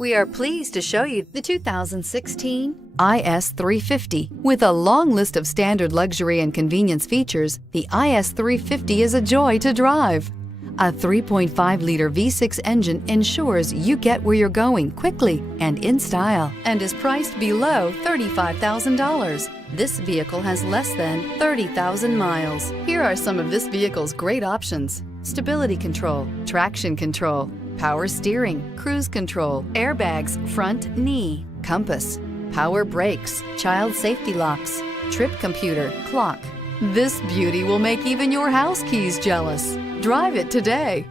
We are pleased to show you the 2016 IS350. With a long list of standard luxury and convenience features, the IS350 is a joy to drive. A 3.5-liter V6 engine ensures you get where you're going quickly and in style, and is priced below $35,000. This vehicle has less than 30,000 miles. Here are some of this vehicle's great options: stability control, traction control, power steering, cruise control, airbags, front knee, compass, power brakes, child safety locks, trip computer, clock. This beauty will make even your house keys jealous. Drive it today.